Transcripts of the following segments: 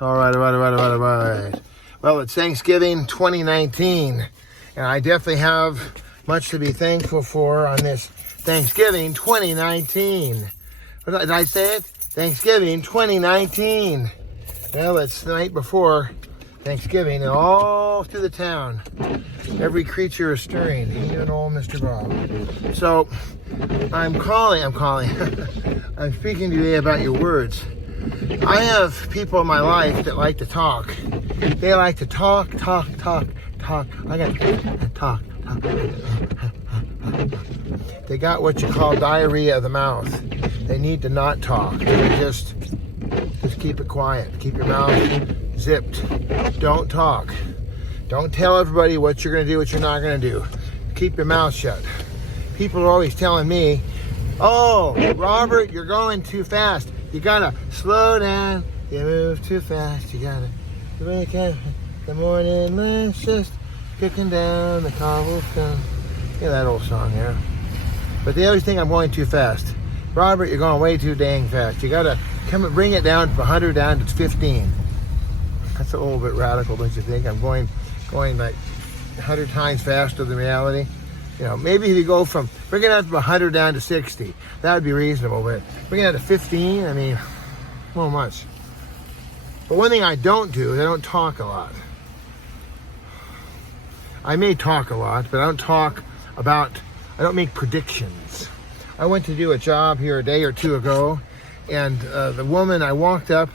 All right. Well, it's Thanksgiving 2019, and I definitely have much to be thankful for on this Thanksgiving 2019. Did I say it? Thanksgiving 2019. Well, it's the night before Thanksgiving, and all through the town, every creature is stirring, even old Mr. Bob. So, I'm calling. I'm speaking today about your words. I have people in my life that like to talk. They like to talk. I got to talk. They got what you call diarrhea of the mouth. They need to not talk. Just keep it quiet. Keep your mouth zipped. Don't talk. Don't tell everybody what you're going to do, what you're not going to do. Keep your mouth shut. People are always telling me, "Oh, Robert, you're going too fast. You gotta slow down. You move too fast. You gotta wake up. The morning light's just kicking down the cobblestone." Yeah, that old song there. But they always think I'm going too fast. Robert, you're going way too dang fast. You gotta bring it down from 100 down to 15. That's a little bit radical, don't you think? I'm going like 100 times faster than reality. You know, maybe if you go bring it out from 100 down to 60, that would be reasonable. But bring it out to 15, I mean, well, much. But one thing I don't do is I don't talk a lot. I may talk a lot, but I don't make predictions. I went to do a job here a day or two ago, and the woman, I walked up,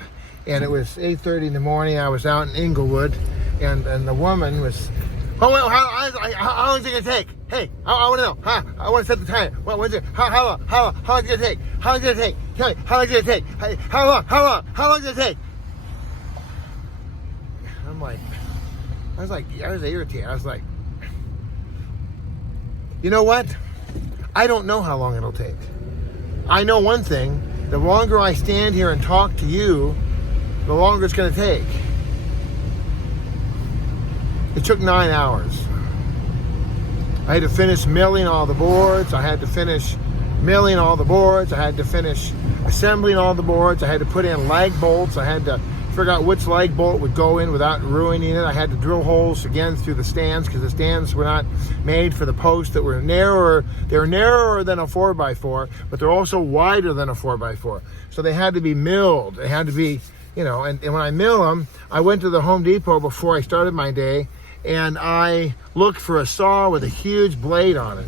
and it was 8:30 in the morning. I was out in Inglewood, and the woman was, "Oh, well, how long is it going to take? Hey, I want to know. I want to set the time. Well, when's it? How long is it going to take? How long is it going to take? Tell me, how long is it going to take? Hey, how long is it going to take?" I was irritated. I was like, you know what? I don't know how long it'll take. I know one thing. The longer I stand here and talk to you, the longer it's going to take. It took 9 hours. I had to finish milling all the boards. I had to finish milling all the boards. I had to finish assembling all the boards. I had to put in lag bolts. I had to figure out which lag bolt would go in without ruining it. I had to drill holes again through the stands because the stands were not made for the posts that were narrower. They were narrower than a 4x4, but they're also wider than a 4x4. So they had to be milled. They had to be, and when I mill them, I went to the Home Depot before I started my day, and I looked for a saw with a huge blade on it.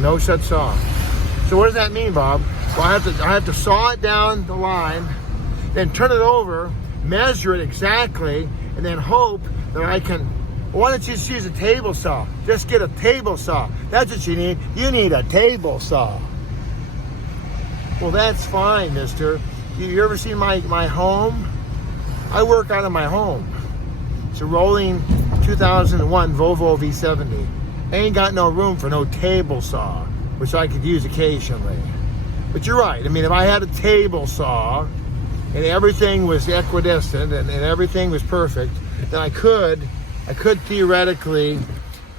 No such saw. So what does that mean, Bob? Well, I have to saw it down the line, then turn it over, measure it exactly, and then hope that I can. Why don't you just use a table saw? Just get a table saw. That's what you need. You need a table saw. Well, that's fine, mister. You ever seen my home? I work out of my home. It's a rolling 2001 Volvo V70. Ain't got no room for no table saw, which I could use occasionally. But you're right. I mean, if I had a table saw and everything was equidistant and everything was perfect, then I could theoretically,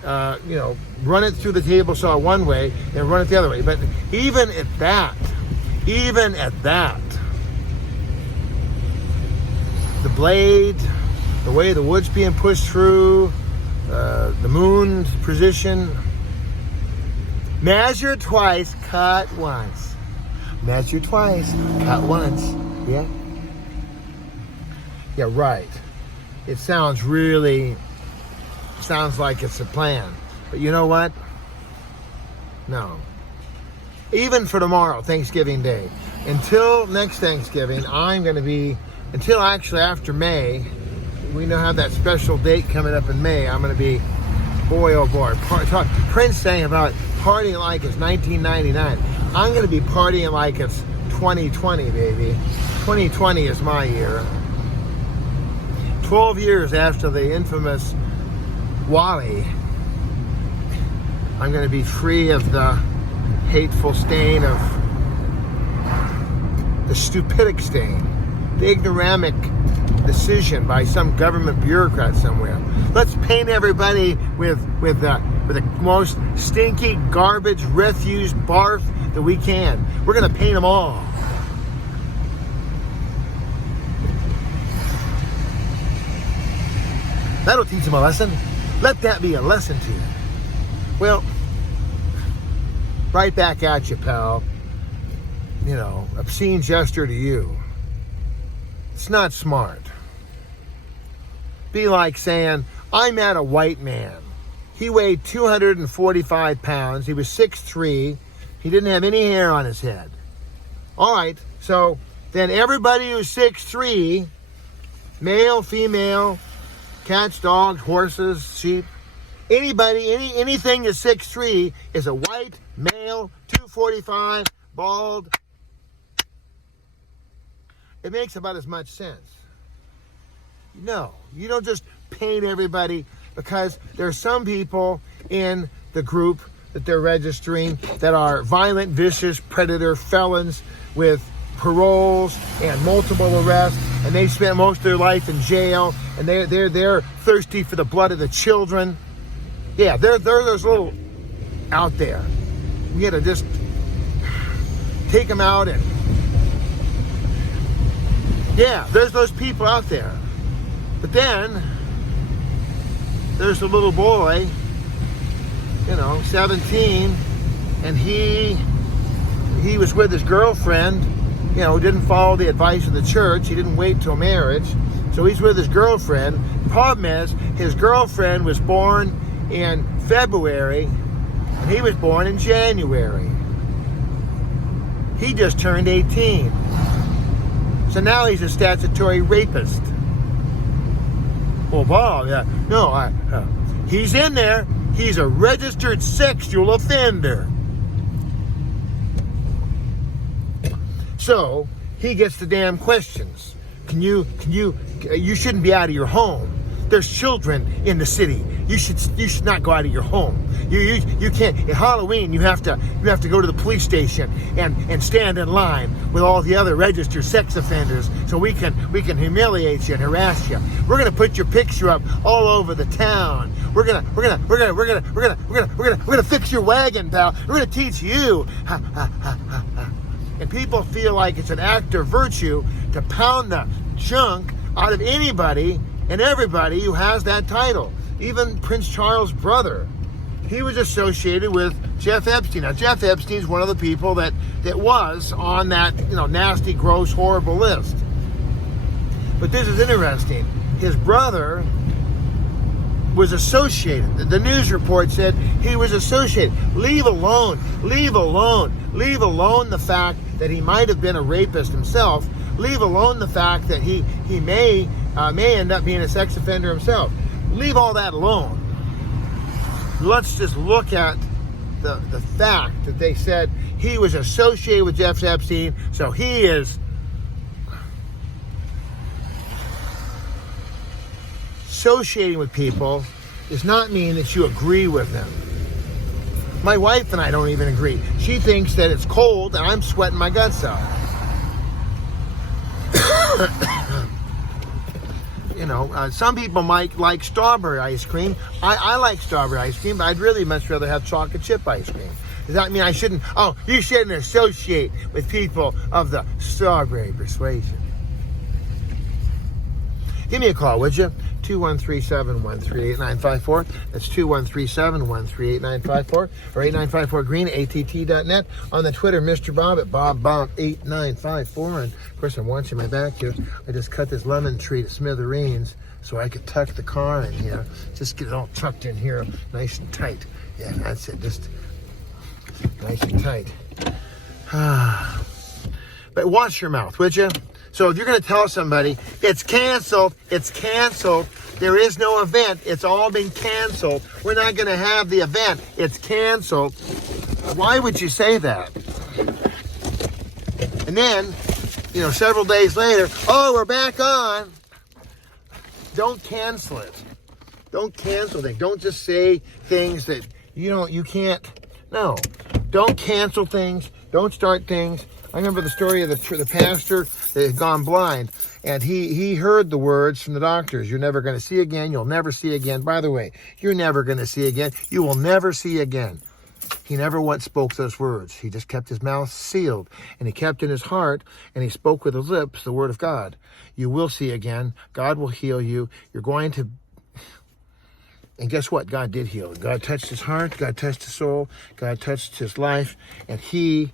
run it through the table saw one way and run it the other way. But even at that, the blade, the way the wood's being pushed through, the moon's position, measure twice, cut once. Measure twice, cut once. Yeah? Yeah, right. It sounds like it's a plan. But you know what? No. Even for tomorrow, Thanksgiving Day. Until next Thanksgiving, until actually after May, we now have that special date coming up in May. I'm going to be, boy, oh boy. Prince saying about partying like it's 1999. I'm going to be partying like it's 2020, baby. 2020 is my year. 12 years after the infamous Wally, I'm going to be free of the hateful stain of the stupidic stain, the ignoramic decision by some government bureaucrat somewhere. Let's paint everybody with the most stinky garbage, refuse, barf that we can. We're going to paint them all. That'll teach them a lesson. Let that be a lesson to you. Well, right back at you, pal. You know, obscene gesture to you. It's not smart. Be like saying, I met a white man. He weighed 245 pounds. He was 6'3". He didn't have any hair on his head. All right, so then everybody who's 6'3", male, female, cats, dogs, horses, sheep, anybody, anything that's 6'3" is a white, male, 245, bald. It makes about as much sense. No, you don't just paint everybody, because there are some people in the group that they're registering that are violent, vicious, predator felons with paroles and multiple arrests, and they spent most of their life in jail, and they're thirsty for the blood of the children. Yeah, there's a little out there. We got to just take them out, and yeah, there's those people out there. But then there's the little boy, 17, and he was with his girlfriend, didn't follow the advice of the church. He didn't wait till marriage. So he's with his girlfriend. Problem is, his girlfriend was born in February, and he was born in January. He just turned 18. So now he's a statutory rapist. Well, Bob, yeah. No, he's in there. He's a registered sexual offender. So he gets the damn questions. You shouldn't be out of your home. There's children in the city. You should not go out of your home. You can't. At Halloween, you have to go to the police station and stand in line with all the other registered sex offenders, so we can humiliate you and harass you. We're gonna put your picture up all over the town. We're gonna fix your wagon, pal. We're gonna teach you. And people feel like it's an act of virtue to pound the junk out of anybody and everybody who has that title. Even Prince Charles' brother, he was associated with Jeff Epstein. Now, Jeff Epstein's one of the people that was on that nasty, gross, horrible list. But this is interesting. His brother was associated. The news report said he was associated. Leave alone the fact that he might have been a rapist himself. Leave alone the fact that he may end up being a sex offender himself. Leave all that alone. Let's just look at the fact that they said he was associated with Jeff Epstein, so he is associating with people does not mean that you agree with them. My wife and I don't even agree. She thinks that it's cold and I'm sweating my guts out. Some people might like strawberry ice cream. I like strawberry ice cream, but I'd really much rather have chocolate chip ice cream. Does that mean I shouldn't? Oh, you shouldn't associate with people of the strawberry persuasion. Give me a call, would you? 213-713-8954. That's 213-713-8954 or 8954green, att.net. On the Twitter, Mr. Bob at BobBomb8954. And of course, I'm watching my back here. I just cut this lemon tree to smithereens so I could tuck the car in here. Just get it all tucked in here, nice and tight. Yeah, that's it. Just nice and tight. But watch your mouth, would you? So if you're going to tell somebody, it's canceled, there is no event, it's all been canceled, we're not going to have the event, it's canceled, why would you say that? And then, several days later, oh, we're back on. Don't cancel it. Don't cancel things. Don't just say things that you can't. No. Don't cancel things. Don't start things. I remember the story of the pastor that had gone blind, and he heard the words from the doctors. You're never going to see again. You'll never see again. By the way, you're never going to see again. You will never see again. He never once spoke those words. He just kept his mouth sealed, and he kept in his heart, and he spoke with his lips the word of God. You will see again. God will heal you. You're going to... And guess what? God did heal him. God touched his heart. God touched his soul. God touched his life, and he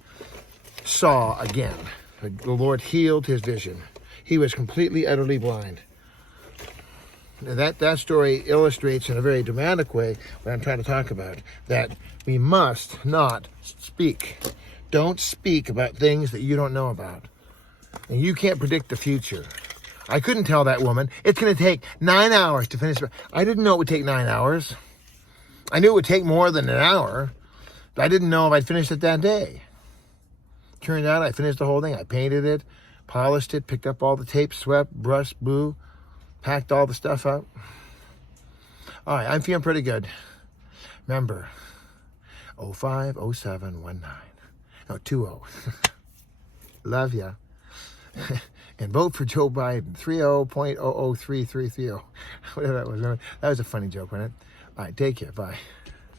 saw again. The Lord healed his vision. He was completely, utterly blind. That story illustrates in a very dramatic way what I'm trying to talk about, that we must not speak. Don't speak about things that you don't know about. And you can't predict the future. I couldn't tell that woman, it's going to take 9 hours to finish. I didn't know it would take 9 hours. I knew it would take more than an hour, but I didn't know if I'd finish it that day. Turned out I finished the whole thing. I painted it, polished it, picked up all the tape, swept, brushed, blew, packed all the stuff up. All right, I'm feeling pretty good. Remember, 050719. No, 20. Love ya. And vote for Joe Biden. 30.003330. Whatever that was. That was a funny joke, wasn't it? All right, take care. Bye.